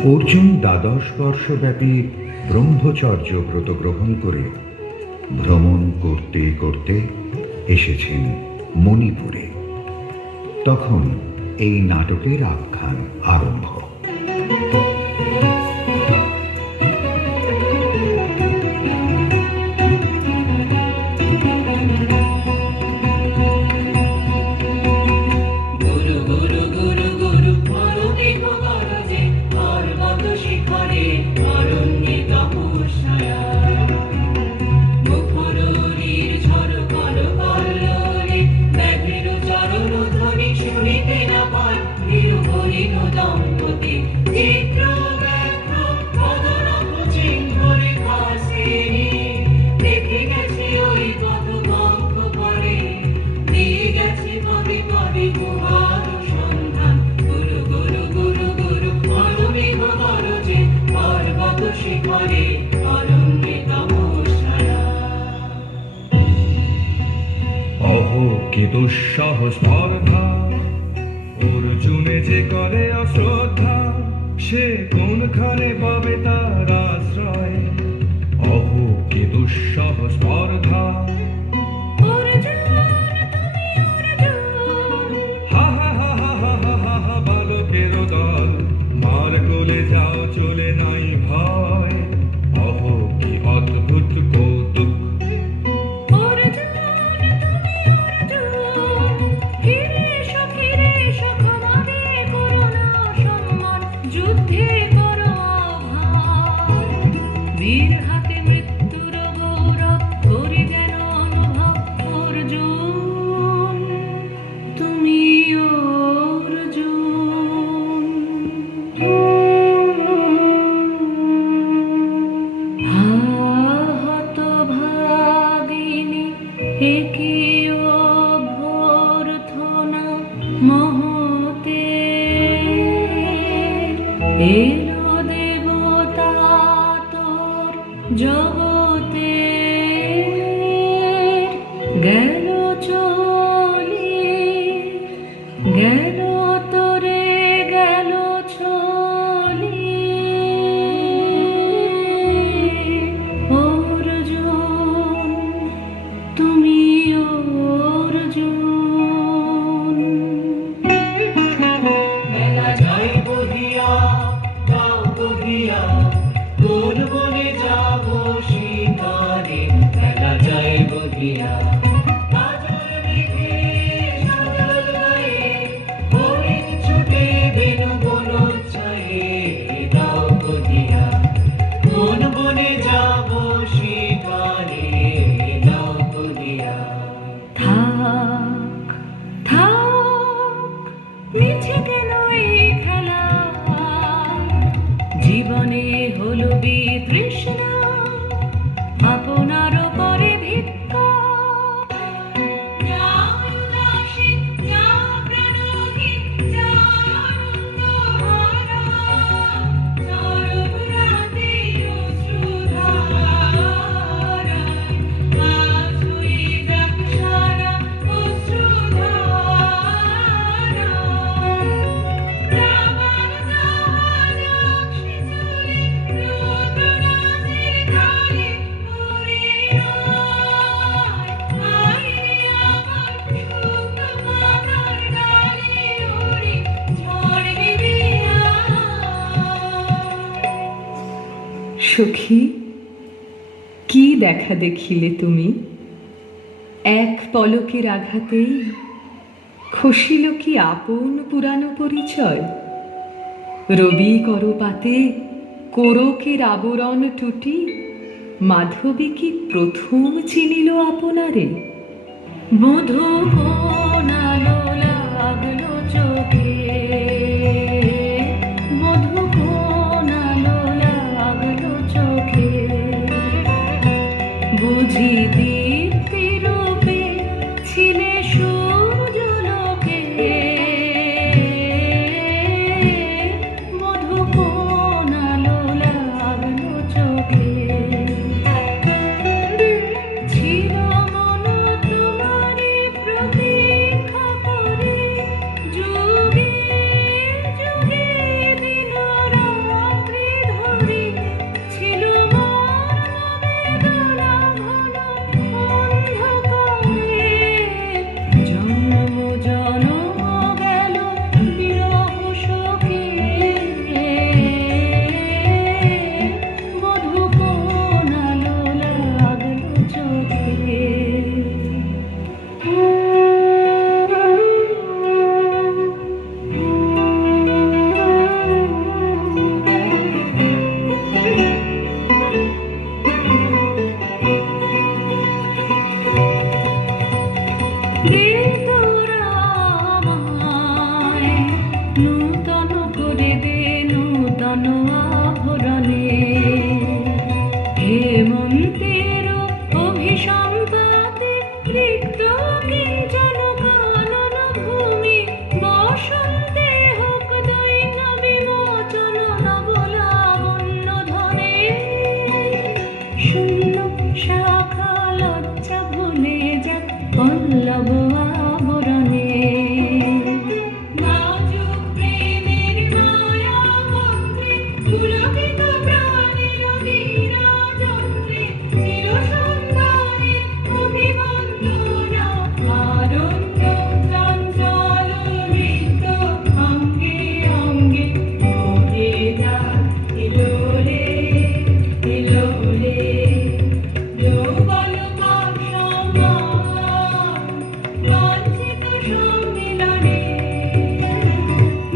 অর্জুন দ্বাদশ বর্ষব্যাপী ব্রহ্মচর্য ব্রত গ্রহণ করে ভ্রমণ করতে করতে এসেছেন মণিপুরে। তখন এই নাটকের আখ্যান আরম্ভ। কি দুঃসহ স্পর্ধা, অর্জুনে যে করে অশ্রদ্ধা, সে কোনখানে পাবে তার আশ্রয়। অহো কি দুঃসহ স্পর্ধা, হা হা হা হা হা হা হা হা, বালকের দল মার কোলে যাও, চলে নাই ভয়। অহো কি অদ্ভুত কৌতুক, বীর হাতে মৃত্যুর গৌরব করে যেন অনুভব অর্জুন, তুমি অর্জুন। হা হতভাগিনী একি অভ্যর্থনা মহতে, এলো দেবতা তোর জগতে, গেল চলি গেল তোরে গেল চলি, অর্জুন তুমি অর্জুন। মেলা যাই বহিয়া যাও বহিয়া, কোন বনে যাব শিকারে। মেলা যাই বহিয়া কাজল মেঘে সাজল গায়ে, হরিণ ছুটে বেনু বনচ্ছায়ে। যাও বহিয়া কোন বনে যাব শিকারে। যাও বহিয়া থাক থাক মিছে কেন এই খেলা, জীবনে হলো বিতৃষ্ণা, আপনারও করে ভিক্ষা। সখী, কি দেখা দেখিলে তুমি? এক পলকের আঘাতেই খসিল কি আপন পুরানো পরিচয়? রবি করপাতে কোরকের আবরণ টুটি, মাধবী কি প্রথম চিনিল আপনারে? মধু কোন আলো লাগলো চোখে, মধু কোন আলো লাগলো চোখে, বুঝি দীপ্তি রূপে ছিলে সূর্যলোকে। মধু কোন আলো লাগলো চোখে, ছিল মন তোমারি প্রতি নূতন আভরণে হেমন্তের অভিসম্পাতে রিক্ত কিঞ্চন কানন ভূমি বসন্তে হোক দৈন্য বিমোচন নবলাবণ্য ধরে শূন্য শাখা লজ্জা ভুলে যাক পল্লব আবরণে নাজুক প্রেমের মায়া মন্ত্রে পুলকিত প্রাণের বিরাজন্ত্রে চির সুন্দরী অভিবন্দনা আরণ্য চঞ্চল নৃত্য অঙ্গে অঙ্গে ভরে যাক ইলোলে ইলোলে যৌবন পাশমান বাঞ্ছিত সম্মিলনে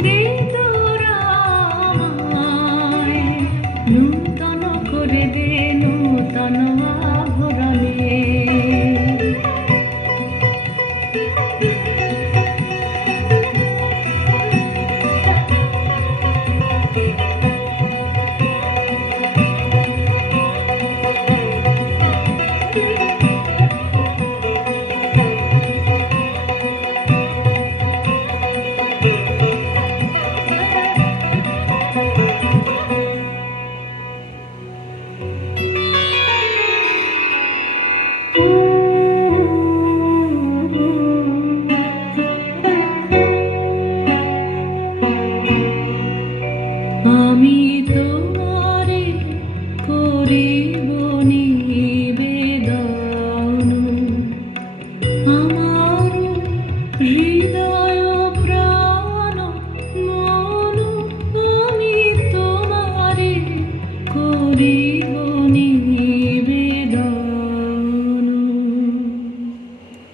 দে তোরা আমায় নূতন করে দে নূতন আভরণে আমি তোমারে করিব নিবেদন আমার হৃদয় প্রাণ মন আমি তোমারে করিব নিবেদন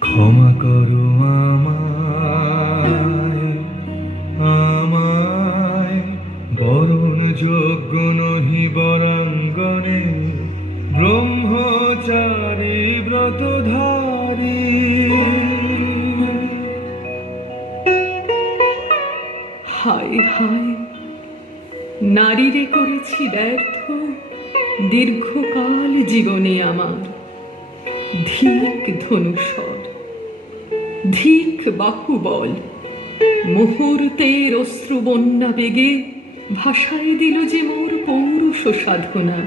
ক্ষমা করো আমায় আমায় বরণ যোগ্য নহি বরাঙ্গনে ব্রহ্মচারী ব্রতধারী হায় হায় নারীরে করেছি ব্যর্থ দীর্ঘকাল জীবনে আমার ধিক ধনুষর ধিক বাহুবল মুহূর্তের অশ্রুবন্যা বেগে ভাষায় দিল যে মোর পৌরুষ সাধনা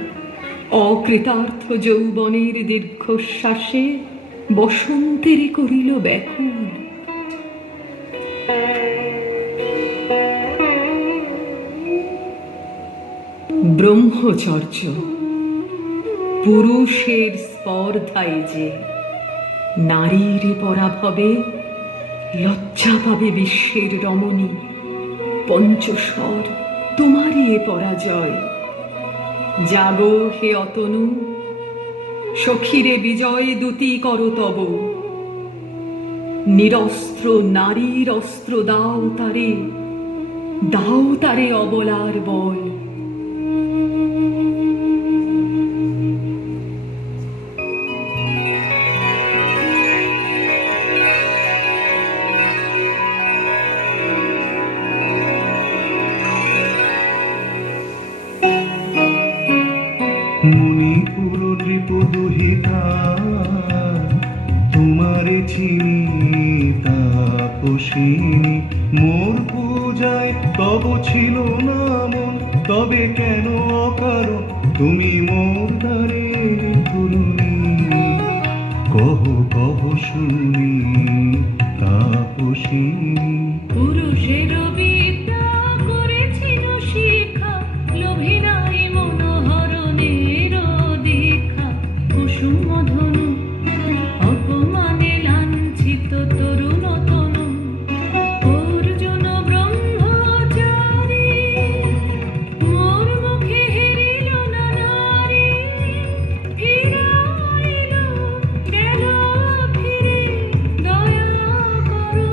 অকৃতার্থ যৌবনের দীর্ঘশ্বাসে বসন্তেরই করিল ব্যাকুল ব্রহ্মচর্য পুরুষের স্পর্ধায় যে নারীর পরাভবে লজ্জা পাবে বিশ্বের রমণী পঞ্চস্বর তোমারই এ পরাজয় জাগো হে অতনু সখীরে বিজয় দূতি কর তব নিরস্ত্র নারীর অস্ত্র দাও তারে অবলার বল মণিপুর নৃপদুহিতা তোমারে চিনি তাপসিনী মোর পূজায় তব ছিল না মন তবে কেন অকারণ তুমি মোর দ্বারে তরুণী কহ কহ শুনি তাপসিনী পুরুষের বিদ্যা করেছিল শিক্ষা লোভী নাই মনোহরণের দীক্ষা কুসুম ধনু অপমানে লাঞ্ছিত তরুণ তনু অর্জুন ব্রহ্মচারী মোর মুখে হেরিল না নারী ফিরাইল গেল ফিরে দয়া করো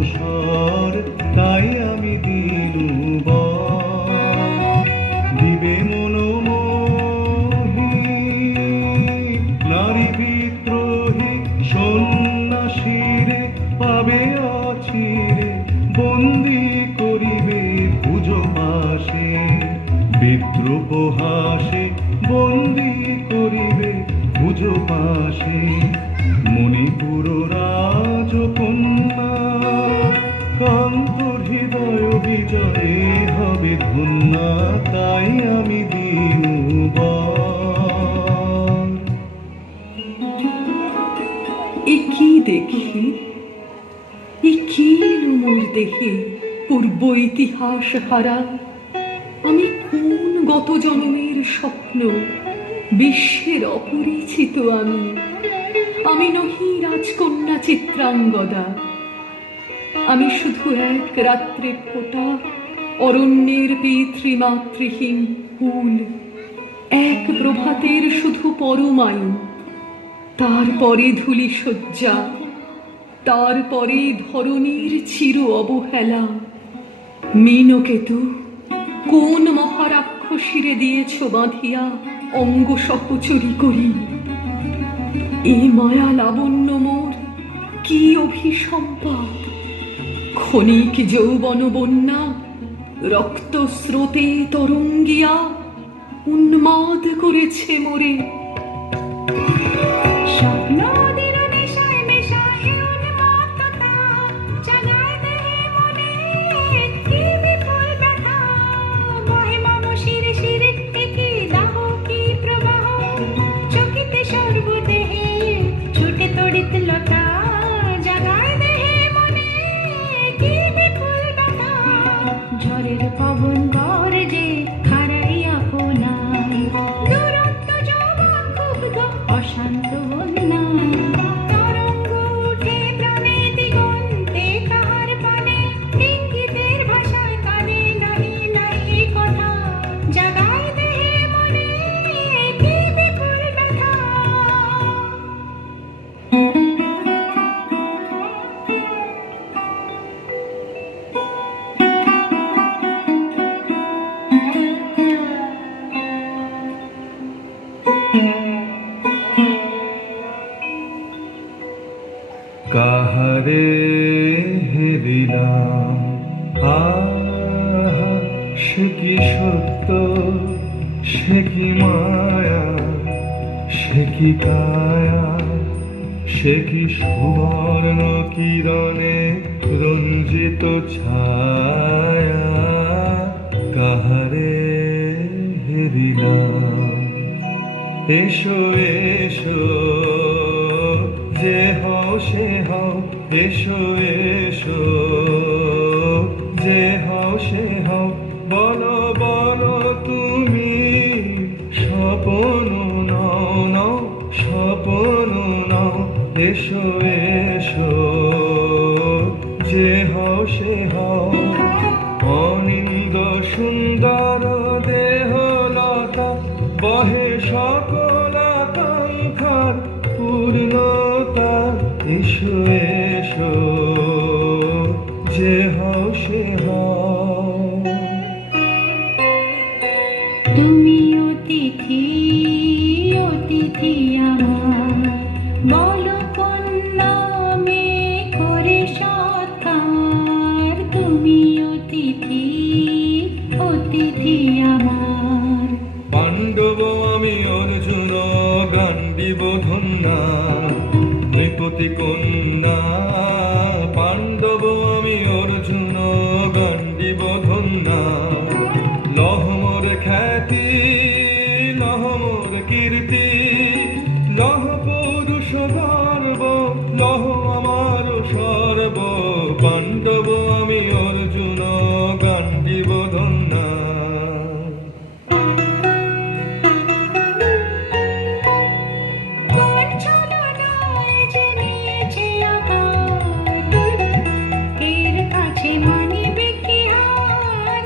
অবসর, তাই আমি দিনু দিবে মনোমোহী নারী বিদ্রোহী সন্ন্যাসীরে পাবে আছিরে বন্দি করিবে পুজো পাশে, বিদ্রুপ হাসে বন্দি করিবে পুজো পাশে। মণিপুর রাজকন্যা কান্তর হৃদয় বিজয়ে হবে ধন্যা, তাই আমি দিনু এ কি দেখি, এ কি মোর দেহে পূর্ব ইতিহাস হারা। আমি কোন গত জন্মের স্বপ্ন, বিশ্বের অপরিচিত আমি নহি রাজকন্যা চিত্রাঙ্গদা। আমি শুধু এক রাত্রে ফোটা অরণ্যের পিতৃমাতৃহীন ফুল, এক প্রভাতের শুধু পরমায়ু, তারপরে ধূলি শয্যা, তারপরে ধরণীর চির অবহেলা। মীনকেতু কোন মহারাক্ষসীরে দিয়েছ বাঁধিয়া অঙ্গ সহচরী করি। এ মায়া লাবণ্য মোর কি অভিসম্পাদ, ক্ষণিক যৌবন বন্যা রক্ত স্রোতে তরঙ্গিয়া উন্মাদ করেছে মোরে। স্বপ্ন নদীর নেশায় মেশায় উন্মত্ততা, জাগায় দেহে মনে কি বিপুল ব্যথা। বহে মম শিরে শিরে কি দাহ কি প্রবাহ, চকিতে সর্বদেহে ছুটে তড়িৎ লতা। জাগায় দেহে মনে কি বিপুল ব্যথা, ঝড়ের পবন গর্জে খারাইয়া কোনায়, দুরন্ত যৌবন ক্ষুব্ধ অশান্ত বন্যা। তরঙ্গ উঠে প্রাণে দিগন্তে কাহার পানে, ইঙ্গিতের ভাষায় কানে নাহি নাহি কথা। জাগায় দেহে মনে কি বিপুল ব্যথা। কাহারে হেরিলাম, আহা সে কি সত্য, সে কি মায়া, সে কি কায়া, সে কি সুবর্ণ কিরণে রঞ্জিত ছায়া। কাহারে হেরিলাম, এসো এসো যে হও সে হও, এসো এসো যে হও সে হও। বলো বলো তুমি স্বপন নাও নাও, স্বপন নাও। এসো এসো যে হও সে হও। অনিন্দ সুন্দর দেহ লতা বহে সকল আকাঙ্ক্ষার পূর্ণতা। এসো এসো যে হও সে হও। তুমি অতিথি অতিথি আমার, বলো কোন নামে করে সৎকার। তুমি অতিথি অতিথি আমার। পাণ্ডব আমি অর্জুন গান্ডীব ধন্যা, নৃপতি কন্যা। পাণ্ডব আমি অর্জুন গান্ডীব ধন্যা। লহ মোর খ্যাতি, লহ মোর কীর্তি, লহ পৌরুষ গর্ব, লহ আমার সর্ব। পাণ্ডব আমি অর্জুন গান্ডীব ধন্যা। কোন ছলনায় যে নিয়েছে আকার, এর কাছে মানিবে কি হার।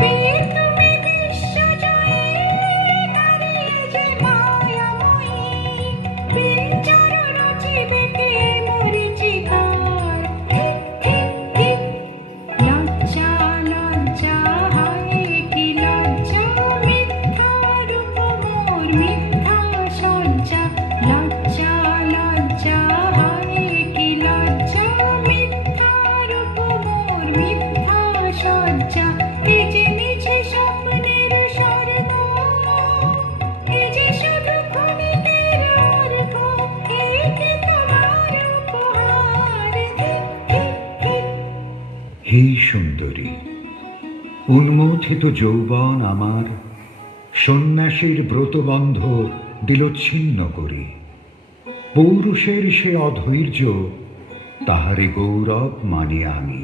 বীর তুমি বিশ্বজয়ী, নারী যে মায়াময়ী। পিঞ্জর রচিবে কে মরীচিকা, হে সুন্দরী, উন্মথিত যৌবন আমার সন্ন্যাসীর ব্রতবন্ধ দিল ছিন্ন করি। পৌরুষের সে অধৈর্য, তাহারে গৌরব মানি আমি।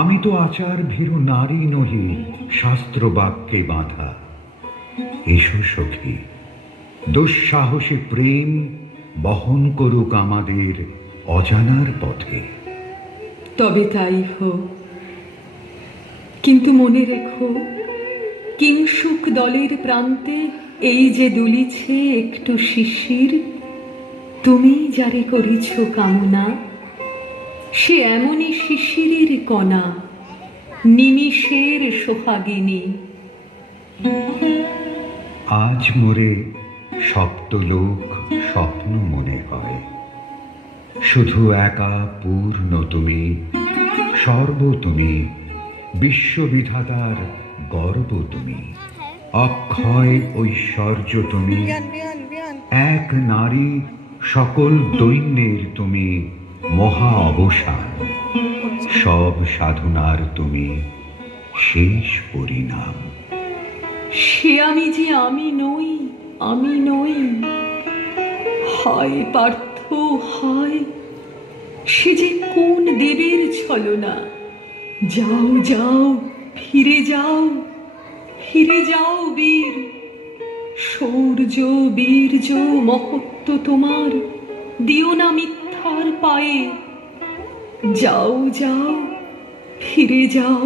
আমি তো আচার ভীরু নারী নহি, শাস্ত্র বাক্যে বাঁধা। এসো সখী, দুঃসাহসী প্রেম বহন করুক আমাদের অজানার পথে। তবে তাই হোক, কিন্তু মনে রেখো, কিংসুক দলের প্রান্তে এই যে দুলিছে একটু শিশির, তুমি যারে করিছ কামনা, সে এমনই শিশিরের কণা, নিমিষের সোহাগিনী। আজ মোরে সপ্তলোক স্বপ্ন মনে হয়, শুধু একা পূর্ণ তুমি, সর্ব তুমি, বিশ্ববিধাতার গর্ব তুমি, অক্ষয় ঐশ্বর্য তুমি, এক নারী সকল দৈন্যের তুমি, মহা অবসান, সব সাধনার তুমি শেষ পরিণাম। সে আমি যে আমি নই, আমি নই। হায় পার্থ হায়, সে যে কোন দেবের ছলনা। যাও যাও, ফিরে যাও, ফিরে যাও বীর। শৌর্য বীর্য মহত্ব তোমার দিও না মিথ্যার পায়ে। যাও যাও, ফিরে যাও।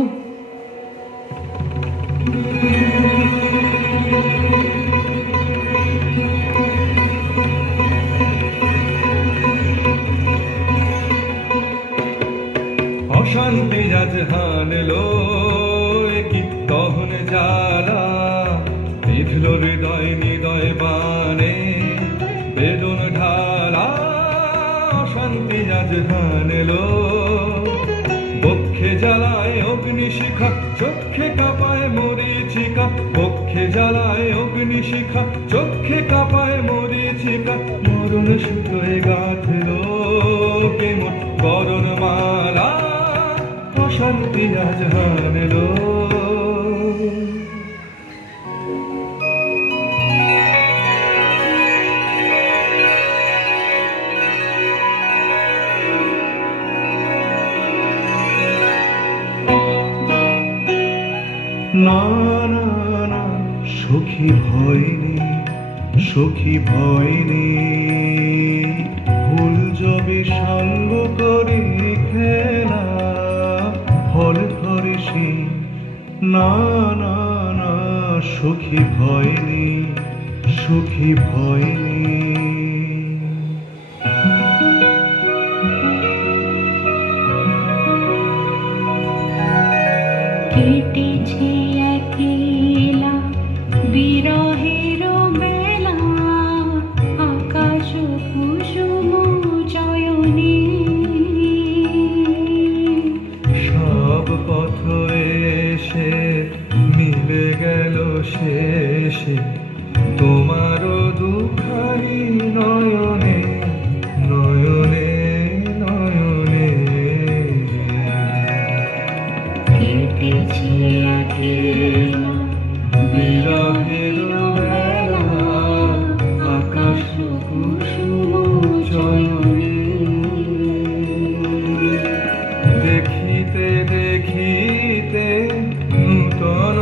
অশান্তি আজ হানলো, কি দহন জ্বালা বিধল হৃদয় নিদয় বানে বেদন ঢালা। অশান্তি আজ হানলো, বক্ষে জ্বালায় অগ্নিশিখা, চক্ষে কাঁপায় মরীচিকা। বক্ষে জ্বালায় অগ্নিশিখা, চক্ষে কাঁপায় মরীচিকা। মরণ সুতোয় গাঁথলো কেমন করণ মালা। অশান্তি আজ হানলো। না না না সখী ভয় নেই, সখী ভয় নেই। ভুল যবে সাঙ্গ করে খেলা, ফল ধরে সে। না না না সখী ভয় নেই, সখী ভয় নেই। কেটেছে একলা বিরহের বেলা, আকাশ কুসুম চয়নে। সব পথ এসে মিলে গেল শেষে তোমারও দুখানি নয়নে, নয়নে নয়নে। কেটেছে একলা বিরহের বেলা, আকাশ কুসুম চয়নে। দেখিতে দেখিতে নূতন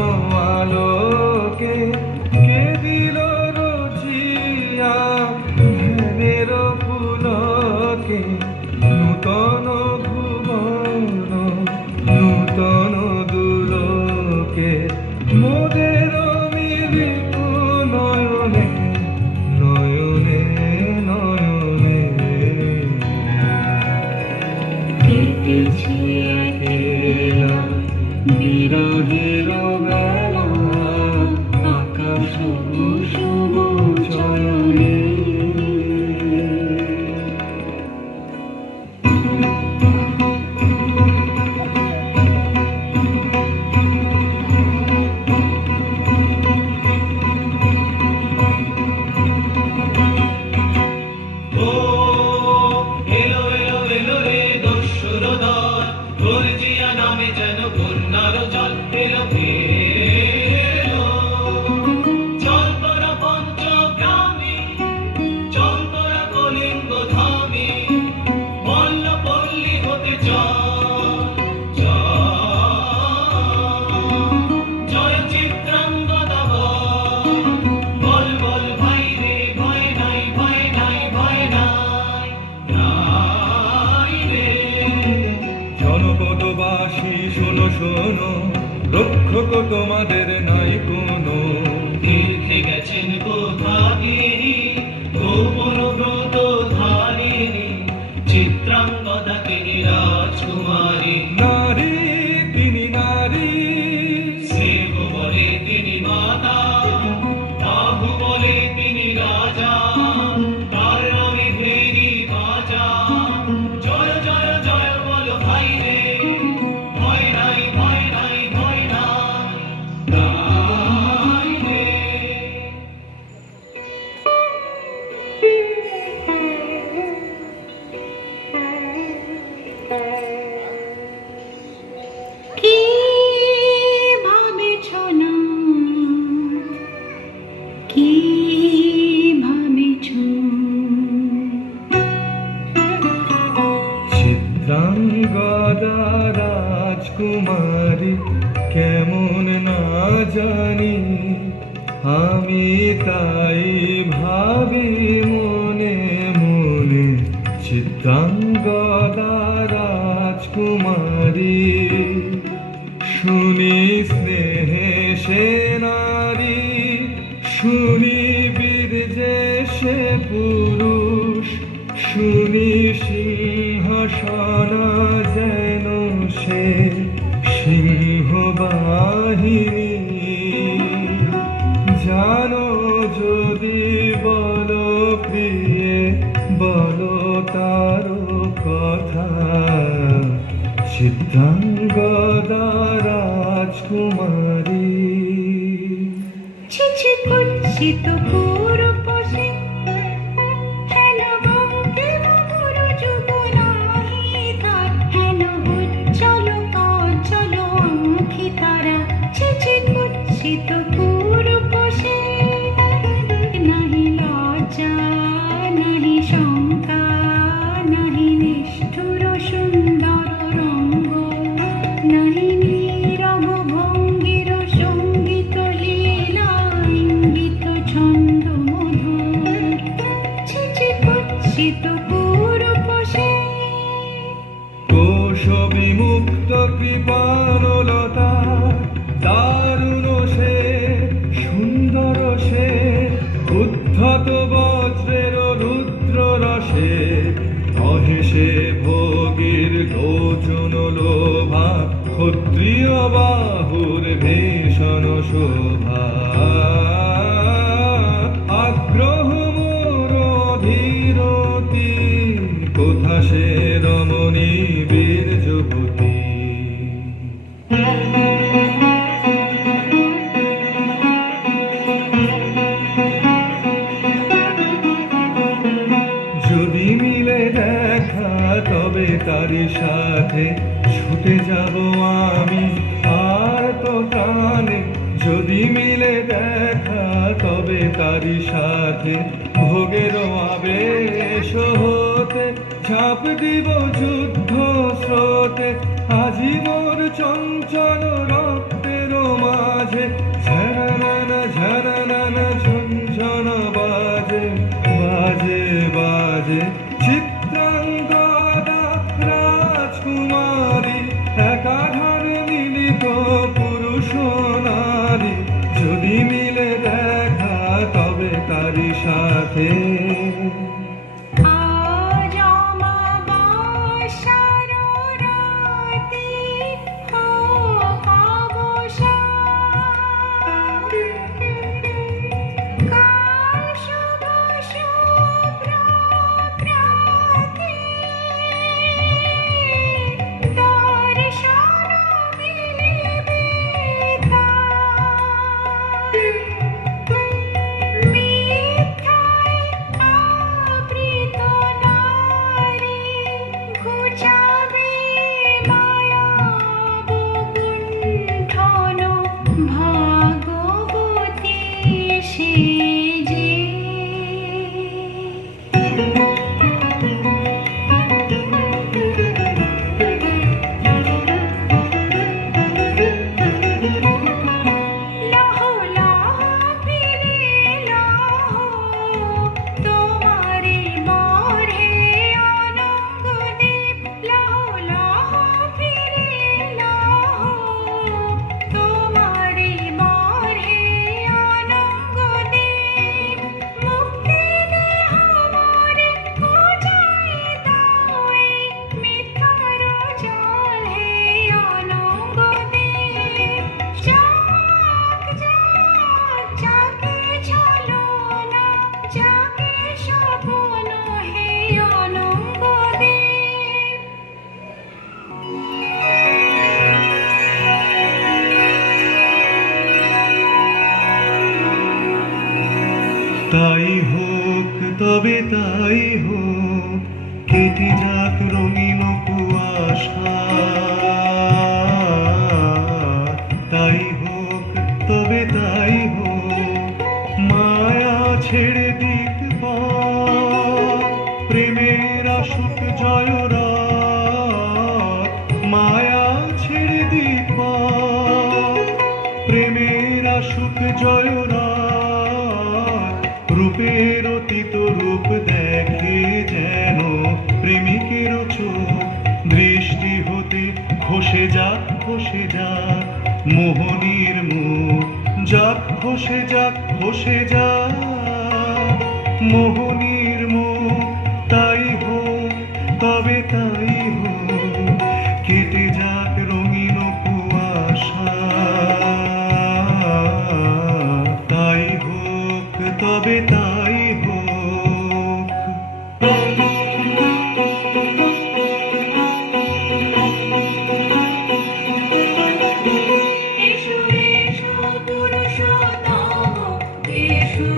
আলোকে কে দিল রচিয়া ধ্যানের পুলকে। নূতন ভুবন নূতন দুলোকে, মোদের মিলিত নয়নে, নয়নে নয়নে। কেটেছে একলা বিরহের বেলা, আকাশ কুসুম চয়নে। ও এলো এলো এলো রে দস্যুর দল, তোর যে জনপদবাসী শোনো শোনো, রক্ষক তোমাদের নাই কোনো। তীর্থে গেছেন কোথাগিনী, গোপন ব্রত ধারিণী, চিত্রাঙ্গদা তিনি রাজকুমারী। নারী তিনি নারী, স্নেহ বলে তিনি মাতা, বাহু বলে তিনি রাজা, তার নামে ভেরি বাজা। জয় জয় জয় বলো ভাই রে, ভয় নাই ভয় নাই ভয় নাই, তাই রে। কি ভাবেছ না, কি ভাবেছ, চিত্রাঙ্গদা রাজকুমারী কেমন না জানি, আমি তাই ভাবি মনে মনে। চিত্রাঙ্গদা রাজকুমারী, শুনি স্নেহে সে নারী, শুনি বীর যে সে পুরুষ, শুনি সিংহাসন যেন সে সিংহবাহিনী। জানো যদি বলো প্রিয়ে, বলো তার কথা, চিত্রাঙ্গদা রাজকুমারী। ছিছি কুৎসিত পুরুষে, হেন বঙ্কিম পুরু যুগ নাহি তার, হেন উজ্জ্বল কাজল আঁখি তারা। ছিছি কুৎসিত পুরুষে, নাহি লজ্জা নাহি শঙ্কা, নাহি নিষ্ঠুর সুন্দর রঙ্গ, নাহি নীরব ভঙ্গির সঙ্গীত লীলা ইঙ্গিত ছন্দ মধুর। ছিছি কুৎসিত পুরুষে, কোশ বিমুক্ত কৃপানলতা, দারুণ সে সুন্দর সে, উদ্ধত বজ্রের রুদ্র রসে, নহে সে ভোগীর লোচন লোভা, ক্ষত্রিয় বাহুর ভীষণ শোভা। আগ্রহ মোর ধীরতি, কোথা সে রমণী বীর যুবতী। যদি মিলে দেখা তবে তারি সাথে ছুটে যাব আমি আর তো প্রাণে। যদি মিলে দেখা তবে তারি সাথে ভোগের আবেশ হতে ঝাঁপ দিব যুদ্ধ স্রোতে। আজি মোর চঞ্চল রক্তের মাঝে ঝননা ঝননা ঝনঝন বাজে বাজে বাজে। চিত্রাঙ্গদা রাজকুমারী, একাধারে মিলিত পুরুষ নারী। যদি মিলে দেখা তবে তারি সাথে। আজ অমাবস্যার রাতে হোক আশা। তাই হোক, তবে তাই হোক, মায়া ছেড়ে দিক পথ, প্রেমের আসুক জয়রাত। মায়া ছেড়ে দিক পথ, প্রেমের আসুক জয়রাত। রূপের অতীত রূপ দেখে যেন প্রেমিকের চোখ, দৃষ্টি হতে খসে যাক, খসে যাক মোহনীর মুখ। যাক খসে যাক, খসে যাক মোহনীর মুখ। তাই হোক, তবে তাই হোক, কেটে যাক রঙিন কুয়াশা। তাই হোক, তবে তাই হোক। এসো এসো পুরুষোত্তম, এসো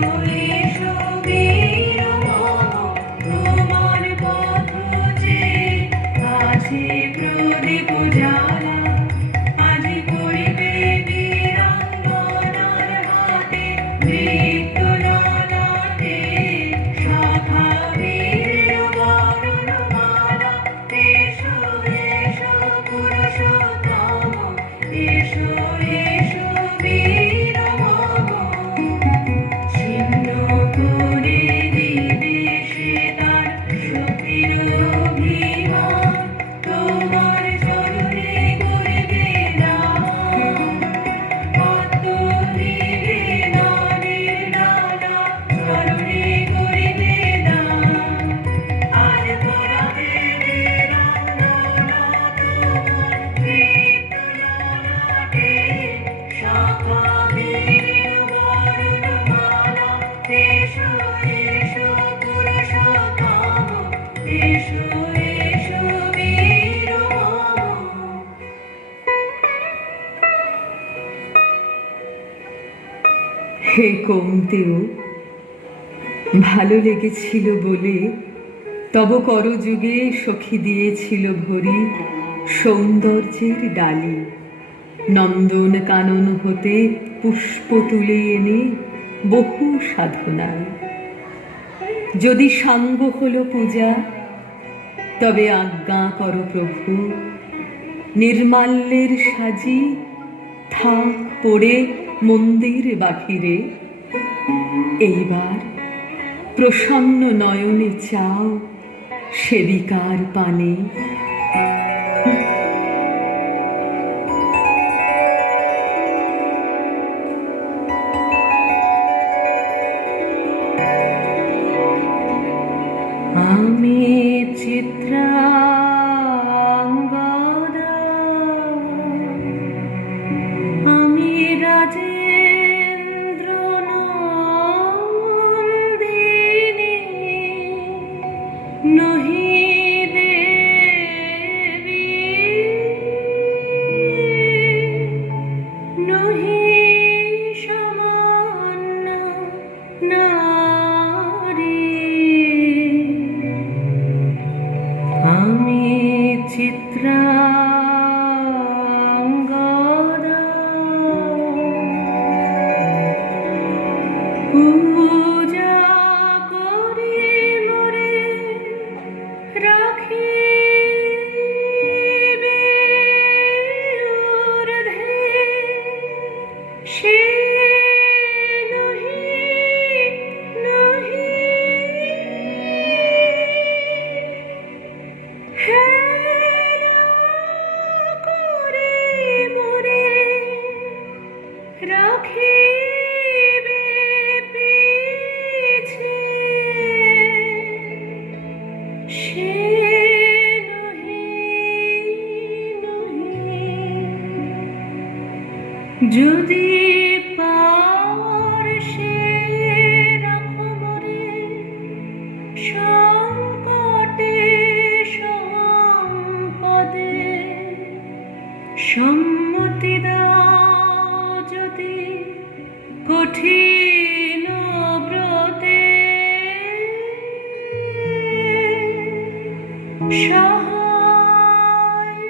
এসো বীর মম, তোমার পথ যে আছে প্রদীপ জ্বালা। আজি করিবে বীরাঙ্গনার হাতে নৃত্য ললাটে, শাখা বীর বরণমালা। এসো এসো পুরুষোত্তম, এসো এসো বীর মম, ছিন্ন করে দিবে সে তার শক্তির অভিমান। তোমার চরণে করিবে দান, পদ্ম নিবেদনের ডালা চরণে করিবে দান। আর পরাবে বীরাঙ্গনা তোমার নৃত্য ললাটে, শাখা বীর বরণমালা। এসো এসো পুরুষোত্তম, এসো এসো বীর মম। হে কমতেও, ভালো লেগেছিল বলে তব করযুগে সখী দিয়েছিল ভরি সৌন্দর্যের ডালি। নন্দন কানন হতে পুষ্প তুলে এনে বহু সাধনায়। যদি সাঙ্গ হলো পূজা, তবে আজ্ঞা করো প্রভু, নির্মাল্যের সাজি থাক পড়ে মন্দির বাহিরে। এইবার প্রসন্ন নয়নে চাও সেবিকার পানে। আমি চিত্রাঙ্গদা, আমি রাজেন্দ্র নন্দিনী, নহি দেবী, নহি সামান্য নারী। আমি চিত্রাঙ্গদা, পূজা করি মোরে রাখিবে ঊর্ধ্বে, সে নহি নহি হেলা করে মোরে রাখিবে পিছে, সে নহি নহি। যদি পার্শ্বে রাখো মোরে সংকটে সম্পদে, সম্মতি দাও যদি কঠিন ব্রতে, সহায়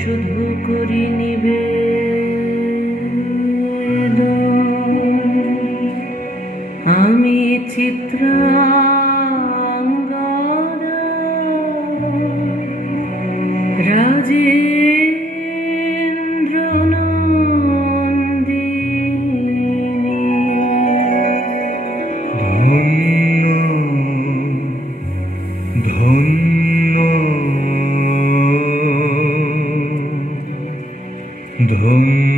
শুধু করি নিবেদন, আমি চিত্রাঙ্গদা রাজেন্দ্র নন্দিনী। ধন্য ধন্য ধন্য